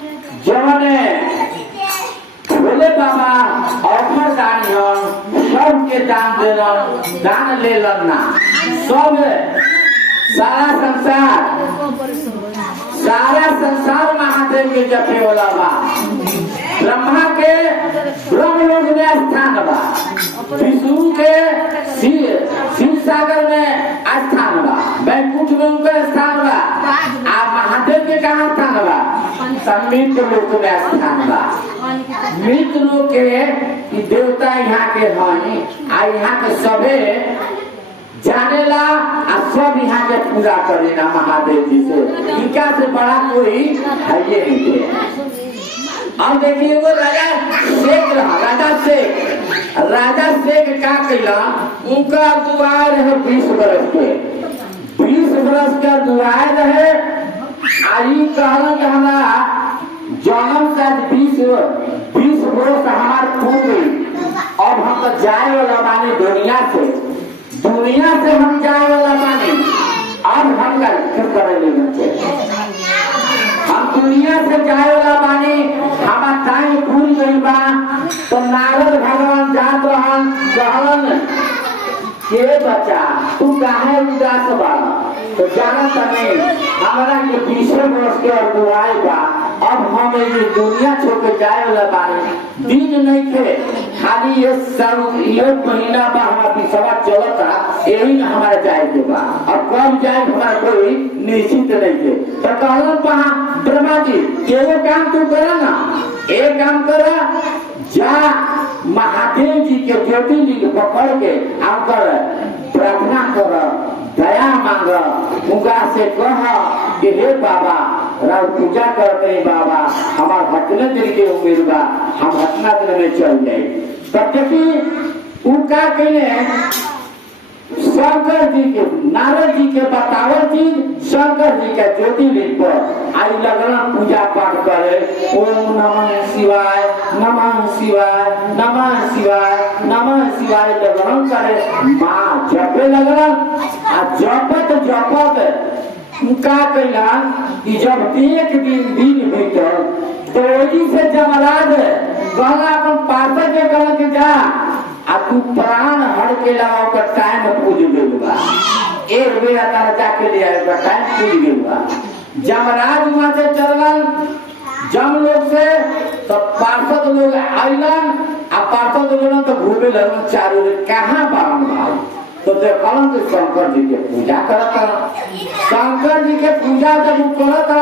जमने भोले बाबा ऑफर दान सबके दान देलन दान लेलन ना सब सारा संसार महादेव के जपे वाला बा ब्रह्मा के ब्रह्मलोक में स्थान बा विष्णु के शिव सागर में स्थान बा वैकुंठ में उनका स्थान बा आ महादेव के कहाँ स्थान बा मृत लोक में स्थान बा मृत लोक के देवता यहाँ के हैं आ यहाँ के सबे जानेला आ सब यहाँ के पूजा करेला महादेव जी से इनका से बड़ा कोई है ये नहीं है। अब देखिए वो राजा शेख रहा राजा शेख क्या कैला उनका दुआर है 20 बरस के 20 बरस का दुआर है आई कहना कि हमारा जन्म से 20 बरस हमार खो गई अब हम तो जाए वाला बानी दुनिया से हम जाए वाला बानी अब हम हम दुनिया से जाए वाला बानी हमारा टाइम पूरी गई बा तो नारद भगवान जात रहन कहलन के बच्चा तू काहे उदास बा तो जाना तने हमारा के 20 वर्ष के अगुवाई बा अब हम ये दुनिया छोड़ के जाए वाला बानी दिन नहीं थे खाली ये सब ये महीना बा हमारा पिछवा चलता यही ना हमारा जाए के बा अब कब जाए हमारा कोई निश्चित नहीं थे तो कहलन पहा ब्रह्मा जी एगो काम तू करा ना एक काम करा जा महादेव जी के ज्योतिर्लिंग पकड़ के आकर प्रार्थना कर दया मांग उनका से कह कि हे बाबा राव पूजा करते हैं बाबा हमार हटने दिन के उम्मीद बा हम हटना दिन में चल जाए तब देखिए उनका कहने शंकर जी के नारद जी के बतावल चीज शंकर जी के ज्योतिर्लिंग पर आई लगना पूजा पाठ करे ओम नमः शिवाय नमः शिवाय नमः शिवाय नमः शिवाय लगना करे माँ जपे लगना आ जपत उनका कहला कि जब एक दिन भीतर तो वही से जमराज कहला अपन पार्षद के कहला कि जा आ तू प्राण हर के लाओ का टाइम पूज गेल बा एक बेरा तारा जाके ले आए का टाइम पूज गेल बा जमराज वहां से चललन जम लोग से तो पार्षद लोग आइलन आ पार्षद लोग तो घूमे लगन चारों ओर कहां बावन भाई तो देखलन कि शंकर जी के पूजा करता शंकर जी के पूजा जब करता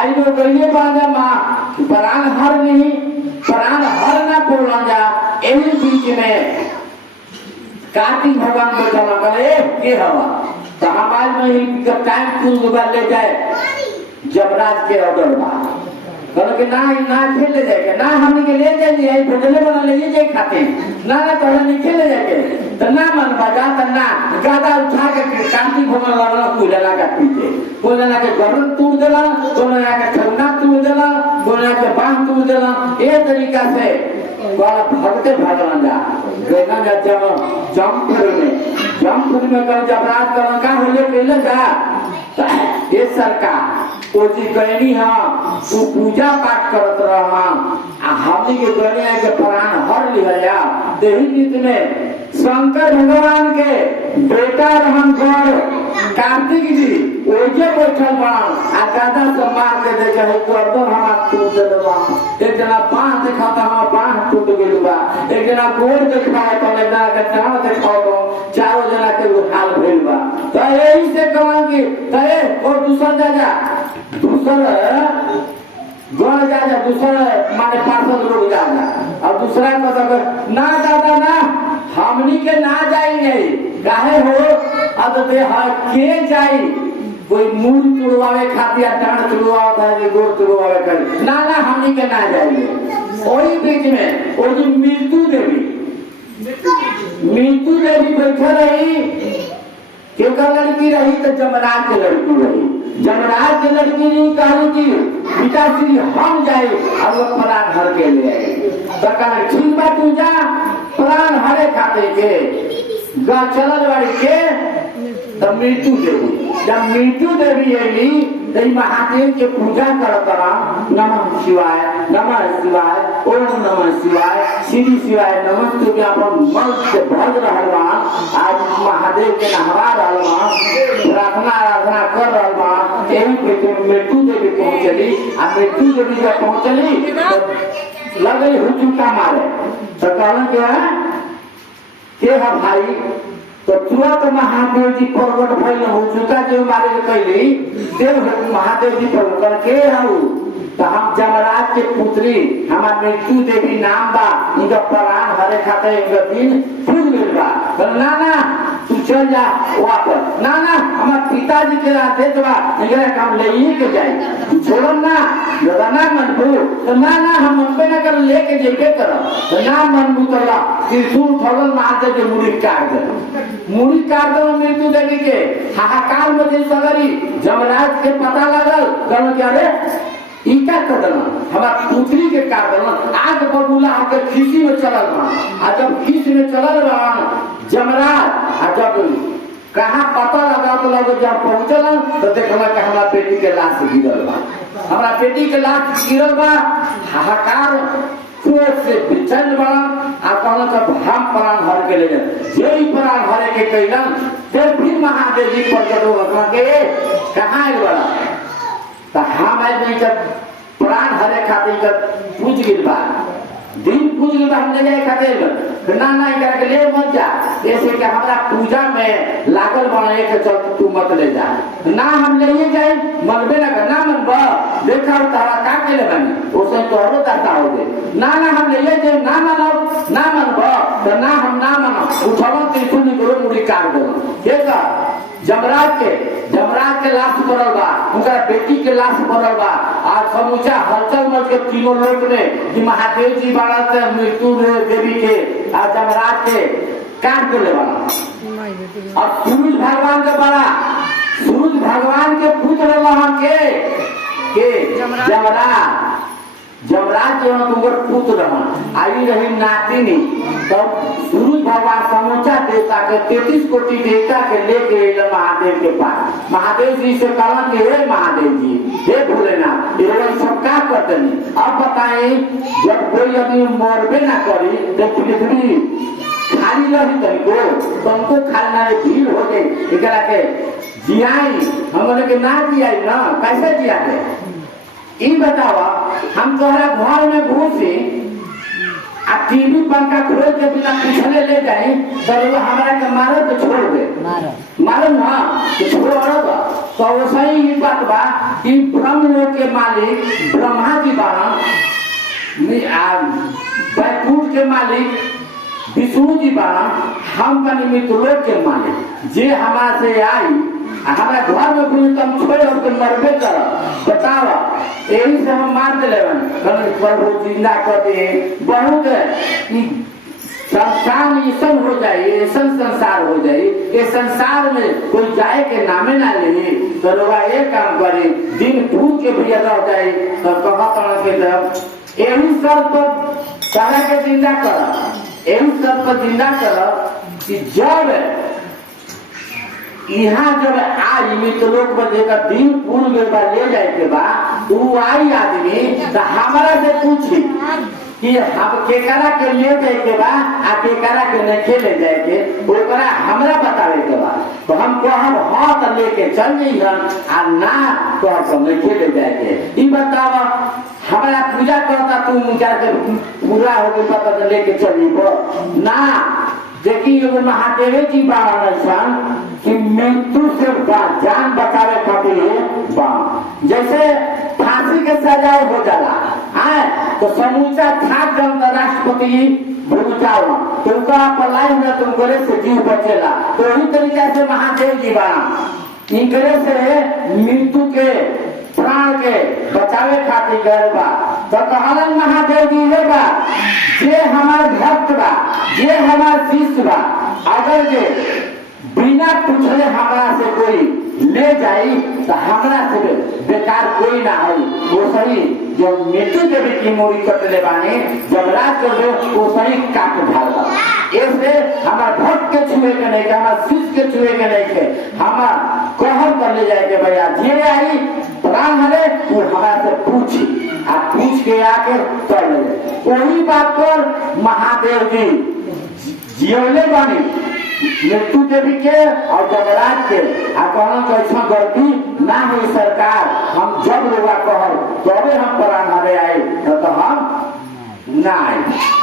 आई लोग गलिए बाजा मां प्राण हर नहीं प्राण हर ना बोला जा एही बीच में कार्तिक भगवान को जमा करे के हवा तो हमारे में ही टाइम कुल ले जाए जमराज के ऑर्डर बा कहल के ना खेल ले जाएगा ना हमने के ले जाएंगे यही भोजले बना ले जाए खाते ना तो नहीं खेले जाएंगे तो ना मन बजा तो ना गादा उठा के कार्तिक भगवान लगना पूजला का पीछे पूजला के गर्दन तोड़ देला पूजला के ठगना तोड़ देला पूजला के बांह तोड़ देला ये तरीका से भगते भगवान जा गैना जा जमपुर में कर जबराज करन का होले पहले जा ये सरकार ओ जी कहनी हां तू पूजा पाठ करत रहा आ हमनी के गने के प्राण हर लिया देही नीत में शंकर भगवान के बेटा रहन कर कार्तिक जी ओजे बैठल बा आ दादा से मार के दे के गर्दन हमार टूट देबा एक जना बांह देखा त हमार बांह टूट गेल बा एक जना गोड़ देखा त लगा के टांग देखा तो चारों जना के हाल भेल बा तो यही से कहन कि तए और दूसर माने पार्षद लोग जा और दूसरा मतलब ना दादा ना हमनी के ना जाएंगे काहे हो अब ते के जाई कोई मूल तुड़वावे खातिर टांग तुड़वावा था गोड़ तुड़वावे कर ना हमनी के ना जाएंगे वही बीच में वो जो मृत्यु देवी बैठा रही केकर लड़की रही तो जमराज की लड़की रही जमराज की लड़की नहीं कही कि पिताश्री हम जाए और वो प्राण हर के ले आए तो कहा ठीक बा तू जा प्राण हरे खाते के चलल वाली के तो मृत्यु देवी जब मृत्यु देवी अली तो महादेव के पूजा करत रहा नमः शिवाय, नमः शिवाय, ओम नमः शिवाय, श्री शिवाय नमस्तु के अपन मन से भज रहल बा। आज महादेव के नहवा रहल बा, प्रार्थना आराधना कर रहल बा। एही पे मृत्यु देवी पहुंचली, आ मृत्यु देवी जब पहुंचली तो लगे हुचुका मारे, तो कहलन के है भाई, तो तुरंत महादेव जी प्रकट भइल। हुचुका जो मारे कैली देव महादेव जी प्रकट के हऊ, तो हम जमराज के पुत्री हमार मृत्यु देवी नाम बा, इनका प्राण हरे खाते इनका दिन खुल गइल बा। ना ना तू चल जा वापस, ना ना हमार पिताजी के आदेश बा, इनका काम ले ही के जाई, तू छोड़न ना, जदा ना मनबू तो ना ना हम मनबे ना कर लेके जेबे करब, तो ना मनबू तो ला त्रिशूल फगल मार दे मुड़ी काट दे, मुड़ी काट दे मृत्यु देवी के। हाहाकार में दिन सगरी जमराज के पता लगल, कहल क्या रे ई क्या कर देना, हमार पुत्री के काट देना। आग बबूला आके खीसी में चलल बा, आ जब खीस में चलल बा जमराज, आ जब कहाँ पता लगा तो लोग जब पहुंचल तो देखला कि हमारा बेटी के लाश गिरल बा, हमारा बेटी के लाश गिरल बा। हाहाकार क्रोध से बेचैन बा, आ कहल तब हम प्राण हर के ले यही प्राण हरे के कैलन। फिर महादेव जी प्रकट हो के कहाँ बड़ा, तो हम आज प्राण हरे खातिर पूछ गिर बा, दिन पूछ गिर बा, हम ले जाए खातिर ना ना करके ले मत जा, ऐसे कि हमारा पूजा में लागल बने के चल तू मत ले जा, ना हम ले जाए मनबे ना कर, ना मनबा देखा तारा का के ले बनी ओसे तोहरो दाता हो गए, ना ना हम ले जाए, ना मानो ना मनबा तो ना हम ना मानो उठावन त्रिशूल निकलो मुड़ी काट दो। देखा जमराज के लाश पड़ल बा, उनका बेटी के लाश पड़ल बा, आज समूचा हलचल मच के तीनों लोग ने कि महादेव जी बाड़ा से मृत्यु देवी के आ जमराज के काट के ले बड़ा। अब सूरज भगवान के बड़ा, सूरज भगवान के पुत्र वहां के जमराज जो तुमको पुत्र रहा आई रही नातिनी, तब सूरज भगवान समूचा देवता के 33 कोटि देवता के लेके महादेव के पास। महादेव जी से कहा कि हे महादेव जी, हे भोलेनाथ, ये सब क्या कर देनी, अब बताए जब कोई आदमी मरबे ना करी तो पृथ्वी खाली रही तुमको खाली ना भीड़ हो गई, एकरा के जियाई हमने के ना जियाई ना, कैसे जिया दे ई बतावा। हम तोहरा घर में घुसी आ टीवी पंखा खोल के बिना पूछले ले जाए तो हमारा के मारो तो छोड़ दे, मारो ना तो छोड़ो। तो वैसे ही बात बा कि ब्रह्म लोक के मालिक ब्रह्मा जी बारा, बैकुंठ के मालिक विष्णु जी बारा, हम का निमित्त लोक के मालिक जे हमारा से आई हमारा घर में घुस तुम छोड़े और मरबे कर बताओ, यही से हम मार दे प्रभु जिंदा कर दे। बहुत संसार ऐसा हो जाए, ऐसा संसार हो जाए, ये संसार में कोई जाए के नामे ना ले तो लोग ये काम करे दिन भूख के भी रह जाए तो कहा के जब यही सब पर तरह के जिंदा कर, यही सब पर जिंदा कर कि जब यहाँ जब आई मित्र लोग बजेगा दिन पूर्ण ले जाए के बाद तू आई आदमी तो हमारा से पूछी कि हम केकरा के ले जाए के बाद आ केकरा के नहीं ले जाए के, ओकरा हमरा बतावे के बाद तो हम कहब हाँ तो लेके चल जाइए आ ना कहब तो नहीं ले जाए के। ई बतावा हमारा पूजा करता तू मुझा के पूरा हो गई पता तो लेके चली ना। देखिए एगो महादेव जी बाबा कि मृत्यु से जान बचावे खातिर बा, जैसे फांसी के सजाए हो जाला है तो समूचा थाक जब राष्ट्रपति भूचाओ तो उनका पलाई में तुम करे से जीव बचेला, तो वही तरीका से महादेव जी बाबा इनकरे से मृत्यु के प्राण के बचावे खातिर गए बा। तो कहलन महादेव जी हे बा जे हमार भक्त बा, जे हमार शिष्य बा, अगर जे बिना पूछले हमारा से कोई ले जाई तो हमारा से बेकार कोई ना हो। वो सही जो मृत्यु के भी की मोरी कटले बाने जमराज कर दो वो सही काट ढाल ऐसे हमार भक्त के छुए के नहीं के, हमार शिष्य के छुए के नहीं के, हमार कहल कर ले जाए के भैया जे आई प्राण हरे वो हमारा से पूछी आप पूछ के आके कर ले। वही बात पर महादेव जी जियोले बनी मृत्यु देवी के और जगराज के कहना कैसा गलती ना हुई सरकार, हम जब लोग कहल तबे हम प्राण हरे आए तो हम ना आए।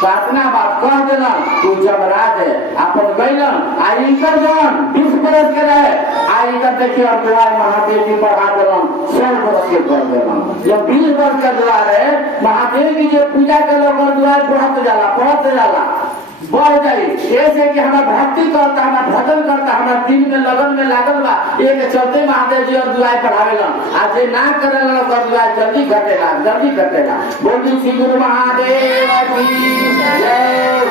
प्रार्थना बात कह देना तू जगराज है अपन गैलन आई कर जन 20 बरस के रहे आई कर देखिए और द्वार महादेव जी बढ़ा देलन 100 बरस के कर देलन। जब 20 वर्ष का द्वार है महादेव जी जो पूजा के लोग द्वार बढ़त जाला बढ़ जाए। ऐसे कि हमारा भक्ति करता हमारा भजन करता हमारा दिन में लगन में लागल बा एक चलते महादेव जी और दुआई पढ़ावेला आज ना करेला कर दुआई जल्दी घटेला। बोल श्री गुरु महादेव की जय।